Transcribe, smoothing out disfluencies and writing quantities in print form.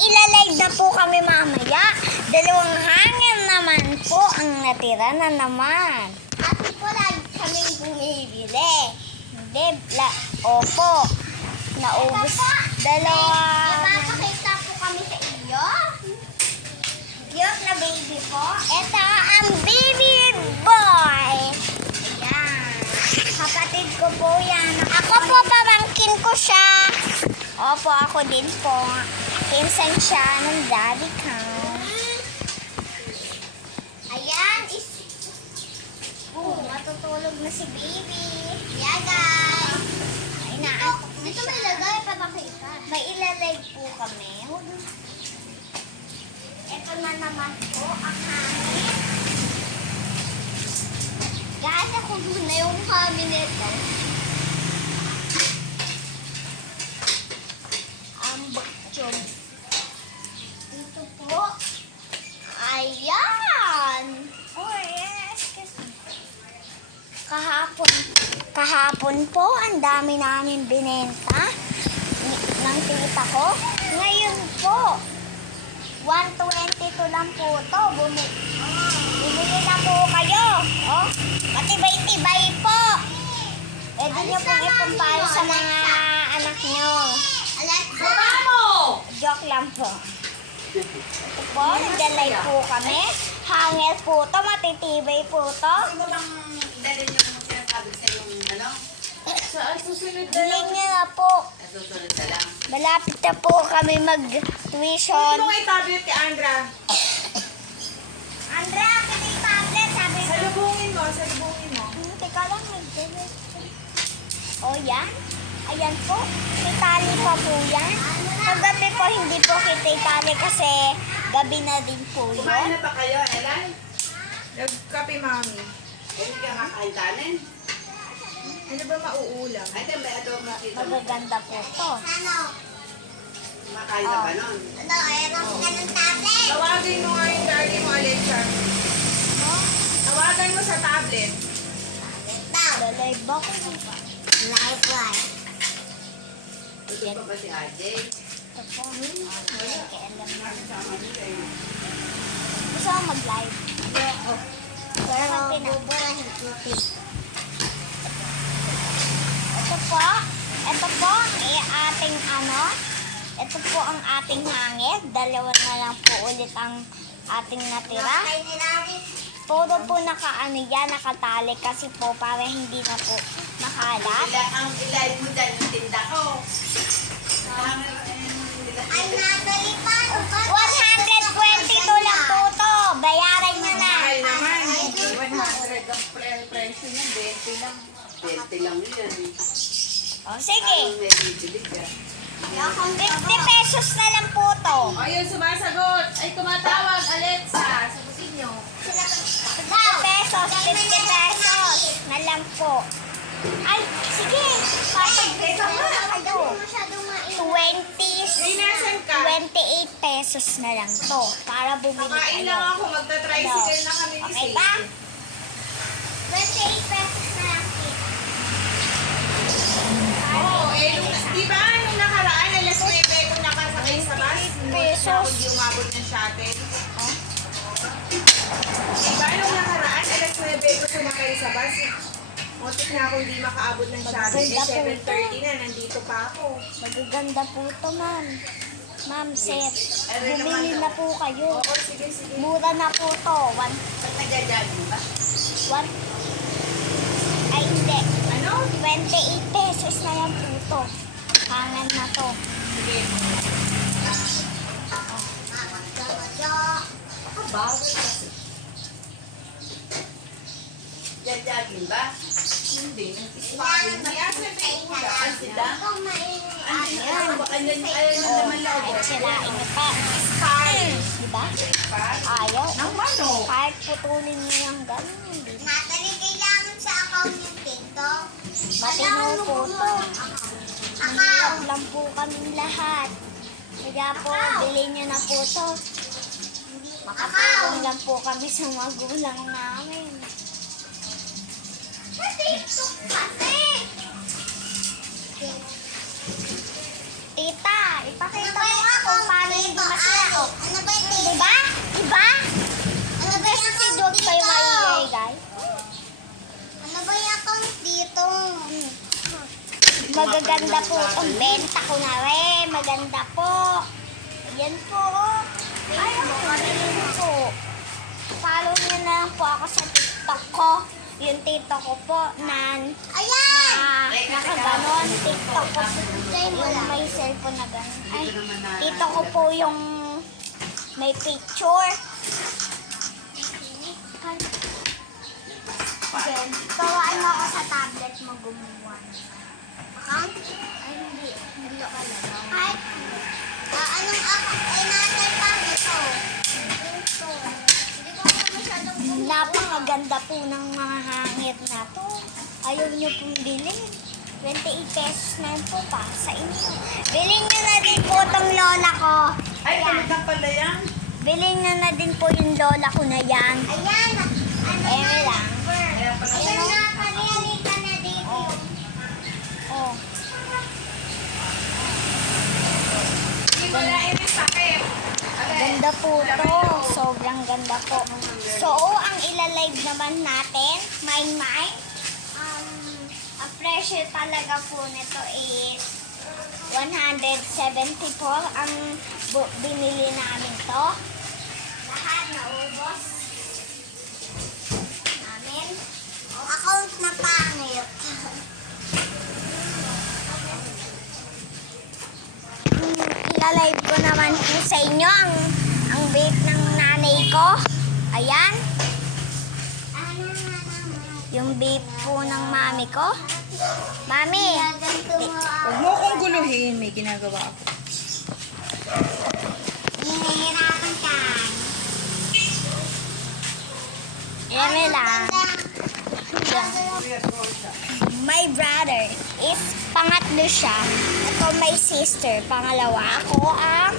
ilalive na po kami mamaya. 2 hangin naman po ang natira na naman. At po lagi kaming bumibili. Hindi, opo. Naubos. 2. Ipapakita po kami sa iyo. Yung na baby po. Ito ang baby boy. Ayan. Kapatid ko po yan. Ako po, pamangkin ko siya. Opo, ako din po. Pinsan siya ng daddy ko. Ayan. Matutulog na si baby. Yeah, guys. Ay, naantok na siya. Dito may lagay, papakita. May ilalive po kami. Ito na naman po ang hangin. Gana ko muna yung cabinet. Ang bakchog. Dito po. Ayan. Oh, yes. Kahapon po, ang dami namin binenta ng tita ko. Ngayon po, 122 lang po ito. Bumili na po kayo. Oh, matibay-tibay po. Pwede nyo pong ipampayo sa mga anak nyo. Joke lang po. Ito po, nag-live po kami. Hangel po ito, matitibay po ito. Ano bang dali niyo kung sinasabi sa yung ano? Sa susunod na Bilhin lang. nyo na po. Susunod na lang. Malapit na po kami mag-tuition. Ano may tablet ni Andra? Andra, kasi yung tablet, sabi ko. Salubungin mo. Teka lang, oh, yan. Ayan po. May tali pa po yan. Paggabi po, hindi po kita tali kasi gabi na din po Kumain yun. na ba kayo, Ellen? Nagkape, mami. Hindi ka kakain kanin? Ano ba mauulam? Ay, di ba ito makita mo? Magaganda po to. Makain na ba nun? Tawagin mo nga yung daddy mo, Alexa. Tawagan mo sa tablet. Lalay ba ko? Live. Ito pa ba si AJ? Ito po. Kailan na. Kasama niyo eh. Gusto ko mag-live. Pero buburahin ko. Ito po ang ating ano. Ito po ang ating hangin. 2 na lang po ulit ang ating natira. Puro po nakatali kasi po para hindi na po makalat. Ang ilay mo dyan yung tinda ko. Ay, natali pa. 122 lang po to. Bayaran nyo na. Mahal naman. 100 ang presyo niya. 20 lang. 20 lang yun. O, sige. Ang may bibili ka. 50 pesos na lang po to. Ayun, sumasagot. Ay, tumatawag, Alexa. Sagutin niyo. 50 pesos na lang po. Ay, sige. Papagdito mo na kayo. Ay, nasan ka? 28 pesos na lang to. Para bumili Kakain lang kayo. ako. Magta-tricycle na kami ni Okay ba? Sadie. 28 pesos na lang. Oo, di ba nung nakaraan, alas 9 kung nakasakay sa bus, Pesos. ako di umabot ng shuttle. Di ba nung nakaraan, alas 9 ko sumakay sa bus, motik na ako hindi makaabot ng shuttle. Eh, 7:30 na, nandito pa ako. Magaganda po to, ma'am. Ma'am, Seth. Bumili na po kayo. Oo, sige. Mura na po to. Ba't nagja-jogging ba? Ay, hindi. Ano? 28 pesos na yan po to. Hangan na to. Sige. Bawal kasi. Jogging ba? Hindi. Sparring. May asa ba yung ulam? Saan sila? Ano ba kanya ayaw na naman lang. Kahit sirain niyo pa. Diba? Ayaw. Nang manok. Kahit putulin niyo yung gano'n. Hindi. Natalie, kailangan sa account yung TikTok. Matino po to. Mahirap lang po kami lahat. Kaya po, bilhin niyo na po to. Makatulong lang po kami sa magulang namin. Sa TikTok kasi. Tita, ipakita mo nga kung paano hindi magaganda po itong benta ko na rin. Maganda po. Ayan po. Ayaw po, bilhin po. Follow niyo na lang po ako sa TikTok ko. Yung tito ko po na nakaganon. TikTok ko po. Yung may cellphone na ganon. Ay, tito ko po yung may picture. Then, tawaan mo ako sa tablet mo gumawa. Account? Ay, hindi. Hindi ka lang. Kahit, anong account? Ay, natin pa ito. Hindi ko ako masyadong Napakaganda po ng mga hangit na to. Ayaw nyo pong bilhin. 28 pesos na yun po pa sa inyo. Bilhin nyo na din po tong lola ko. Ay, talaga pala yan. Bilhin nyo na din po yung lola ko na yan. Ayan, ano Eh lang. Kaya pala Ayan na, panihalika na dito. Oh. Hindi mo na inisakit. Ganda po to. Sobrang ganda po. So, ang ilalive naman natin, Mine. Ang presyo talaga po nito is 174 ang binili namin to. Lahat naubos namin. Account na pangit. Ilalive ko naman po sa inyo ang vape ng nanay ko. Ayan. Ano na naman? Yung vape po ng mami ko. Mami, Ganito mo Huwag mo akong guluhin. May ginagawa ako. Hinihirapan ka. eme lang. My brother is pangatlo siya. Ito my sister. Pangalawa ako ang